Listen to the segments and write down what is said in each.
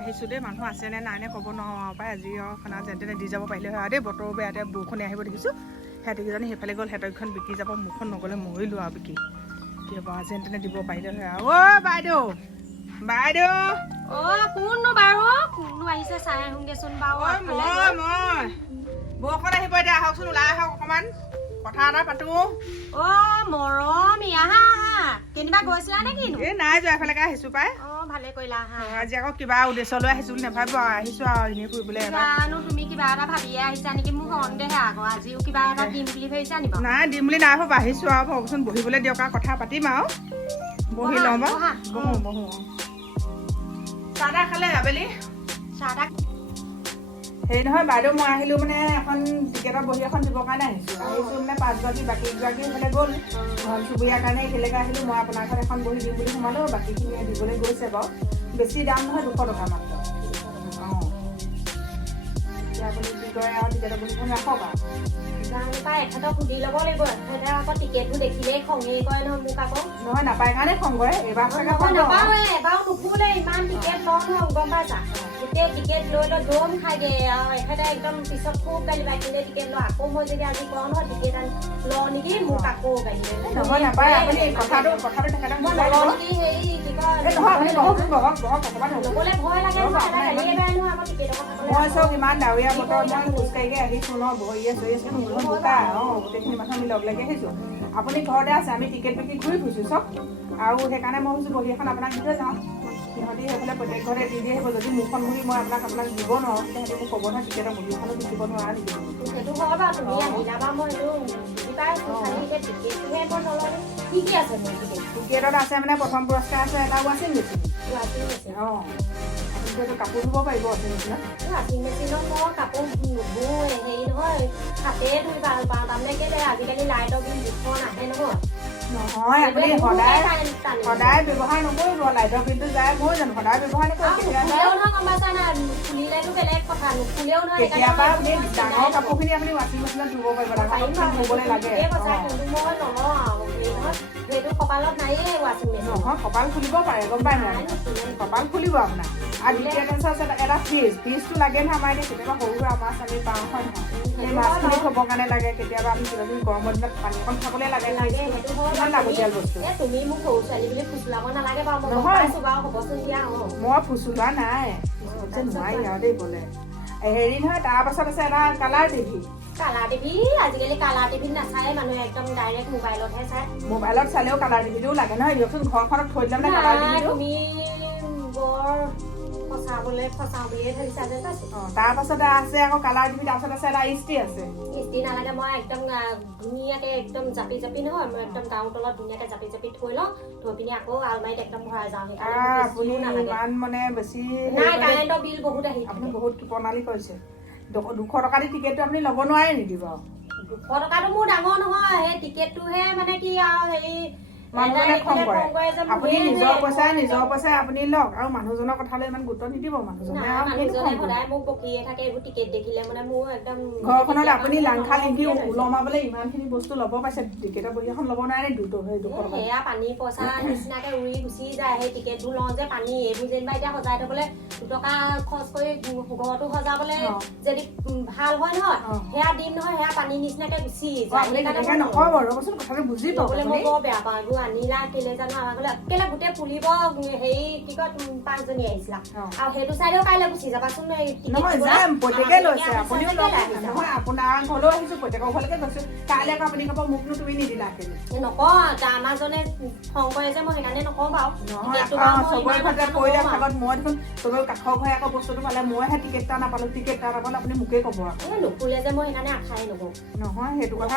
আহিছোঁ দেই, মানুহ আছেনে নাইনে ক'ব নোৱাৰোঁ পাই। আজি আৰু খানা যেন তেনে দি যাব পাৰিলে হয় দেই। বতৰ বেয়াতে বৰষুণে আহিব দেখিছোঁ। সিহঁতিকেইজনী সেইফালে গ'ল, সিহঁতৰখন বিকি যাব। মুখখন নগ'লে মৰিলোঁ আৰু বিকি। কেতিয়াবা যেন তেনে দিব পাৰিলে হয় আৰু। অ' বাইদেউ বাইদেউ, অ' কোননো বাৰু? কোননো আহিছে চাই আহোঁগেচোন বাৰু। মই বৰষুণ আহিব এতিয়া, আহকচোন ওলাই আহক অকণমান, কথা এটা পাতোঁ। অ' মৰমী, আহা আহা। কেনিবা গৈছিলা নে কিনো? এই নাই যোৱা, এফালেকে আহিছোঁ পাই। অ' ভালে কৰিলা আহা। আজি আকৌ কিবা উদ্দেশ্য লৈ আহিছোঁ বুলি নাভাবিব আৰু। আহিছোঁ আৰু এনেই ফুৰিবলৈ এবাৰ। জানো তুমি কিবা এটা ভাবিয়ে আহিছা নেকি? মোৰ সন্দেহে আকৌ আজিও কিবা এটা দিম বুলি ভাবিছা নি বাৰু? নাই দিম বুলি নাই ভাবো, আহিছোঁ আৰু ভাবকচোন বহিবলৈ দিয়ক আৰু কথা পাতিম আৰু। বহি লওঁ বাৰু, বহোঁ। চাহ তাহ খালে আবেলি? চাহ তাহ হেৰি নহয় বাইদেউ, মই আহিলোঁ মানে এখন টিকেটৰ বহী এখন দিবৰ কাৰণে আহিছোঁ মানে 5গৰাকী, বাকী কেইগৰাকী সেইফালে গ'ল ঘৰ চুবুৰীয়াৰ কাৰণে। এইফালেকে আহিলোঁ মই, আপোনাৰ ঘৰত এখন বহী দিম বুলি সোমালোঁ। বাকীখিনিয়ে দিবলৈ গৈছে বাৰু, বেছি দাম নহয়, 200 টকা মাত্ৰ। অঁ এতিয়া আপুনি কি কৰে আৰু, টিকেটৰ বহীখন ৰাখক আৰু। জানো পাই, এখেতক সুধি ল'ব লাগিব। এখেতে আকৌ টিকেটবোৰ দেখিলেই খঙেই কৰে নহয় মোক আকৌ। নহয় নাপায় কাৰণে খং কৰে, এইবাৰ চাগে পাব। নাপাওঁৱে, এবাৰো নুফুলে, ইমান টিকেট লওঁ নহয়, গম পাইছা? গোটেই টিকেট লৈ লৈ দম খাইগে আৰু এখেতে একদম পিছত খুব গালি পাই কিনে টিকেট লওঁ। আকৌ মই যদি আজি কওঁ নহয় টিকেট লওঁ নেকি, মোক আকৌ গালি পাৰে। নহয় নাপায়, আপুনি কথাটো তেখেতক মই বুজাই নলওঁ দিব। নেকি, হেৰি কি কয়, নহয় আপুনি বহক অকণমান। ল'বলৈ ভয় লাগে নহয়, এটা গালিয়ে বেয়া নহয় আকৌ টিকেটৰ কথা ক'লে। মই চব ইমান ডাৱৰীয়া বতৰ, মই খোজকাঢ়ি আহিছোঁ ন, ভৰিয়ে চৰিয়ে চব বোকা। অঁ গোটেইখিনি মানুহ আমি লগ লাগি আহিছোঁ। আপুনি ঘৰতে আছে, আমি টিকেট বিকি ঘূৰি ফুৰিছোঁ চব, আৰু সেইকাৰণে মই ভাবিছোঁ বহী এখন আপোনাক দি থৈ যাওঁ। সিহঁতি সেইফালে প্ৰত্যেক ঘৰতে দি আহিব। যদি মুখখন মুহি মই আপোনাক দিব নোৱাৰোঁ, তেতিয়াহ'লে মোক ক'ব নহয় টিকেটৰ বহী এখনো দিব নোৱাৰা নেকি। সেইটো হয় বাৰু, তুমি আহিলা বাৰু মই সেইটো বুজি পাইছোঁ। খালি এতিয়া টিকেটটোহে মই নলওঁ। কি কি আছে মোৰ টিকেট? টিকেটত আছে মানে প্ৰথম পুৰস্কাৰ আছে এটা ৱাশ্বিং মেচিন। অঁ আপুনি সেইটো কাপোৰ ধুব পাৰিব ৱাশ্বিং মেচিনত। ৱাশ্বিং মেচিনত মই কাপোৰ নুধুৱে, হেৰি নহয়, হাতে ধুই ভাল পাওঁ। তাৰমানে কেলৈ আজিকালি লাইটৰ বিল 200 নাহে নহয়। নহয় আপুনি সদায় ব্যৱহাৰ নকৰিব, লাইটৰ বিলটো যায় মই জানো, সদায় ব্যৱহাৰ নকৰিব। নুখুলেও নহয়, গম পাইছা নাই? খুলিলেতো বেলেগ কথা, নুখুলেও নহয়। কেতিয়াবা আপুনি ডাঙৰ কাপোৰখিনি আপুনি ৱাশ্বিং মেচিনত ধুব পাৰিব, ডাঙৰ কাপোৰখিনি ধুবলৈ লাগে। কিন্তু মই নলওঁ আৰু হেৰি নহয়, সেইটো কপালত নায়েই ৱাশ্বিং মেচিন। নহয় কপাল খুলিব পাৰে, গম পায় নাই? কপাল খুলিব আপোনাৰ। আৰু দ্বিতীয় আছে এটা ফ্ৰিজটো লাগে নহয় আমাৰ এতিয়া। কেতিয়াবা সৰু সুৰা মাছ আমি পাওঁ হয় নহয়, সেই মাছখিনি থ'বৰ কাৰণে লাগে। কেতিয়াবা আমি কিবাকিবি গৰমৰ দিনত পানী অকণ খাবলৈ লাগে। কিমান লাগতিয়াল বস্তু। তুমি মোক সৰু ছোৱালী বুলি ফুচলাব নালাগে বাৰু, মই গম পাইছোঁ বাৰু, হ'বচোন দিয়া। মই ফুচুলা নাই, নোৱাৰি আৰু দেই ক'লে। হেৰি নহয়, তাৰপাছত আছে এটা কালাৰ টিভি। কালাৰ টিভি আজিকালি কালাৰ টিভিত নাচায় মানুহে, একদম ডাইৰেক্ট মোবাইলতহে চায়। মোবাইলত চালেও কালাৰ টিভিটোও লাগে নহয়, দিয়কচোন ঘৰখনত থৈ দিলে মানে কালাৰ টিভিটো। তুমি বৰ ফচাওঁ বুলিয়ে ভাবিছা যেন পাইছোঁ। তাৰপাছতে আছে আকৌ কালাৰ টিভি, তাৰপাছত আছে এটা ইস্ত্ৰি আছে। ইস্ত্ৰি নালাগে, মই একদম ধুনীয়াকে একদম জাপি নহয়, মই একদম গাঁৱৰ তলত ধুনীয়াকে জাপি থৈ লওঁ, থৈ পিনি আকৌ আলমাৰীত একদম ভৰাই যাওঁ। আপুনি ইমান মানে বেছি নাই, কাৰেণ্টৰ বিল বহুত আহি আপুনি বহুত প্ৰণালী কৰিছে। 200 টকা দি টিকেটটো আপুনি ল'ব নোৱাৰে নেকি বাৰু? 200 টকাটো মোৰ ডাঙৰ নহয়, সেই টিকেটটোহে মানে কি আৰু হেৰি মানুহজনে খং কৰে। আপুনি নিজৰ পইচাই আপুনি লওক, আৰু মানুহজনৰ কথালৈ ইমান গুৰুত্ব নিদিব। মানুহজনে সদায় মোক বকিয়ে থাকে, এইবোৰ টিকেট দেখিলে মানে মোৰ একদম ঘৰখনত আপুনি লাংখা লিংখি ওলমাবলৈ ইমানখিনি বস্তু ল'ব পাইছে, টিকেটৰ বহী এখন ল'ব নোৱাৰে নে? 200 টকা সেয়া পানী পইচা নিচিনাকে উৰি গুচি যায়। সেই টিকেটবোৰ লওঁ যে পানী, এইবোৰ যেনিবা এতিয়া সজাই থবলৈ 2 টকা খৰচ কৰি ঘৰটো সজাবলৈ যদি ভাল হয় নহয়, সেয়া দিম নহয়, সেয়া পানী নিচিনাকে গুচি যায়। নক'ব, ৰ'বচোন কথাটো বুজি পাবলৈ মই বৰ বেয়া পাওঁ। এইবোৰ আনিলা কেলে জানো, আমাৰ ঘৰলৈ একেবাৰে গোটেই ফুলিব। হেৰি কি কয়, 5জনী আহিছিলা আৰু সেইটো চাইডেও কাইলৈ গুচি যাবাচোন। নহয় যাম, প্ৰত্যেকে লৈছে, আপুনিও লওক নহয়, আপোনাৰ ঘৰলৈও আহিছোঁ, প্ৰত্যেকৰ ঘৰলৈকে গৈছোঁ। কাইলৈ আকৌ আপুনি ক'ব মোকনো তুমি নিদিলা কেলে। নকওঁ, আমাৰজনে খং কৰে যে, মই সেইকাৰণে নকওঁ বাৰু। চবৰে ঘৰতে পৰিলে ভাগত মই দেখোন চবৰে কাষৰ ঘৰে আকৌ বস্তুটো পালে, মইহে টিকেট এটা নাপালোঁ, আপুনি মোকে ক'ব আৰু। নুখুলে যে মই সেইকাৰণে আশাই নকৰোঁ। নহয় সেইটো কথা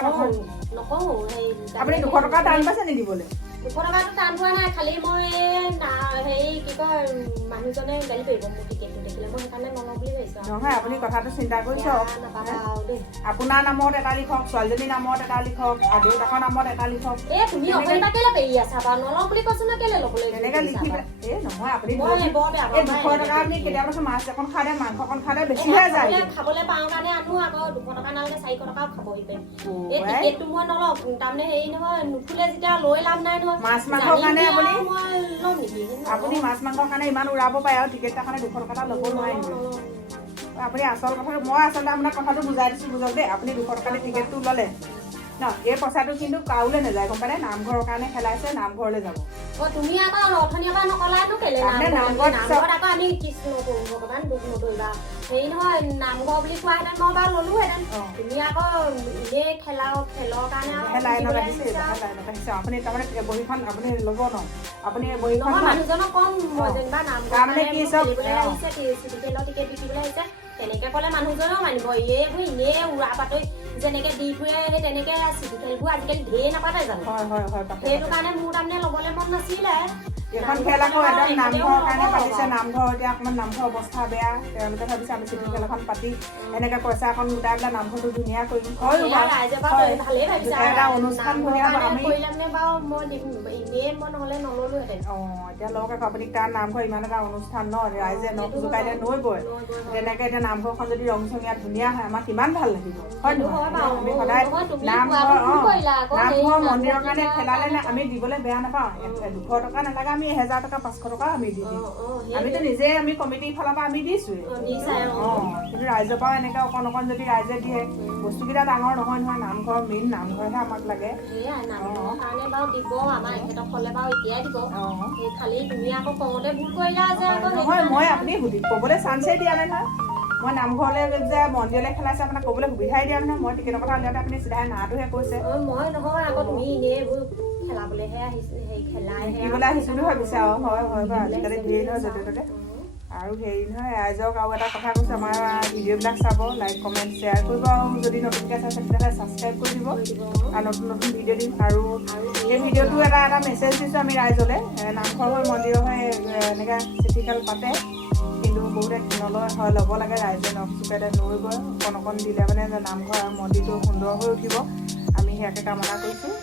নকওঁ। আপুনি 200 টকা টান পাইছে নি দিবলৈ? 200 টকাটো টান পোৱা নাই, খালি মই হেৰি কি কয়, মানুহজনে গালি পাৰিব মোৰ টিকেটটো দেখিলে, মই সেইকাৰণে নলওঁ বুলি ভাবিছোঁ। নহয় আপুনি কথাটো চিন্তা কৰি চাওক। আপোনাৰ নামত এটা লিখক, ছোৱালীজনীৰ নামত এটা লিখক, দেউতাকৰ নামত এটা লিখক। তুমি অকণমান কেলে পেৰি আছা বাৰু? নলওঁ বুলি কৈছো ন, কেলে ল'বলৈ এনেকে লিখি নহয় আপুনি 200 টকা আপুনি কেতিয়াবা মাছ এখন খালে, মাংস এখন খালে বেছিহে যায়। খাবলৈ পাওঁ কাৰণে আনো আকৌ, 200 টকা নালাগে, 400 টকাও খাবহি পাৰিম। এই টিকেটটো মই নলওঁ, তাৰমানে হেৰি নহয়, নুখুলে যেতিয়া লৈ লাভ নাই নহয়। মাছ মাংসৰ কাৰণে আপুনি মই ল'ম নেকি আপুনি মাছ মাংসৰ কাৰণে ইমান উৰাব পাৰে আৰু টিকেট এটা কাৰণে 200 টকা ল'ব নোৱাৰে আপুনি আচল কথাটো মই আচলতে আপোনাক কথাটো বুজাই দিছোঁ বুজক দেই আপুনি 200 টকা টিকেটটো ল'লে ন এই পইচাটো কিন্তু কাউলৈ নাযায় গম পালে নামঘৰৰ কাৰণে খেলাইছে নামঘৰলৈ যাব তুমি আকৌ অথনিৰ পৰা নকলাইনো কেলে নামঘৰত আকৌ আমি কৃষ্ণ কৰো ভগৱান দুখ নধৰিবা হেৰি নহয় নামঘৰ বুলি কোৱাহেঁতেন মই বাৰু ল'লোহেঁতেন তুমি আকৌ এনেই খেলৰ কাৰণে আপুনি তাৰমানে বহীখন আপুনি ল'ব ন আপুনি বহীখন মানুহজনক কম মই যেনিবা নামঘৰ আহিছে টিকেটৰ টিকেট বিকিবলৈ আহিছে তেনেকে ক'লে মানুহজনেও মানিব এইবোৰ এনেই উৰা পাতৰি যেনেকে দি ফুৰে সেই তেনেকে চিটি খেলবোৰ আজিকালি ঢেৰ নাপাতে জানো সেইটো কাৰণে মোৰ তাৰমানে ল'বলৈ মন নাছিলে এখন খেল আকৌ একদম নামঘৰৰ কাৰণে পাতিছে নামঘৰ এতিয়া অকণমান নামঘৰ অৱস্থা বেয়া তেওঁলোকে ভাবিছে আমি চিটি খেল এখন পাতি এনেকে পইচা এখন গোটাই পেলাই নামঘৰটো ধুনীয়া কৰিম এটা অনুষ্ঠান ধুনীয়া এতিয়া লওক আকৌ আপুনি তাৰ নামঘৰ ইমান এটা অনুষ্ঠান ন ৰাইজে নখ জোকাইলে নৈবই তেনেকে এতিয়া নামঘৰখন যদি ৰং চঙীয়া ধুনীয়া হয় আমাৰ কিমান ভাল লাগিব হয় নহয় আমি সদায় নামঘৰ মন্দিৰৰ কাৰণে খেলালে আমি দিবলৈ বেয়া নাপাওঁ 200 টকা নালাগে আমি 1000 টকা 500 টকা আমি দি দিম আমিতো নিজে আমি কমিটিৰ ফালৰ পৰা আমি দিছোৱে কিন্তু ৰাইজৰ পৰাও এনেকে অকণ অকণ যদি ৰাইজে দিয়ে বস্তুকেইটা ডাঙৰ নহয় নহয় নামঘৰ মেইন নামঘৰহে আমাক লাগে নহয় মই আপুনি ক'বলৈ চান্সেই দিয়া নাই নহয় মই নামঘৰলৈ যে মন্দিৰলৈ খেলাইছে আপোনাক ক'বলৈ সুবিধাই দিয়া নহয় মই টিকেটৰ কথা উলিয়াওঁতে আপুনি চিধাই নাটোহে কৈছে মই নহয় আকৌ তুমি এনেই এইবোৰ খেলাবলৈহে আহিছে শিকিবলৈ আহিছো বুলি ভাবিছে আৰু হয় হয় বাৰু আজিকালি ধেৰ নহয় য'তে ত'তে আৰু হেৰি নহয় ৰাইজক আৰু এটা কথা কৈছোঁ আমাৰ ভিডিঅ'বিলাক চাব লাইক কমেণ্ট শ্বেয়াৰ কৰিব আৰু যদি নতুনকৈ চাইছে তেতিয়াহ'লে ছাবস্ক্ৰাইব কৰি দিব আৰু নতুন নতুন ভিডিঅ' দিম আৰু এই ভিডিঅ'টো এটা মেছেজ দিছোঁ আমি ৰাইজলৈ নামঘৰ হৈ মন্দিৰৰ হৈ এনেকৈ চিটি খেল পাতে কিন্তু বহুতে নলয় হয় ল'ব লাগে ৰাইজে নখ চুকাইতে নৈবই অকণ অকণ দিলে মানে নামঘৰ আৰু মন্দিৰটো সুন্দৰ হৈ উঠিব আমি সেয়াকে কামনা কৰিছোঁ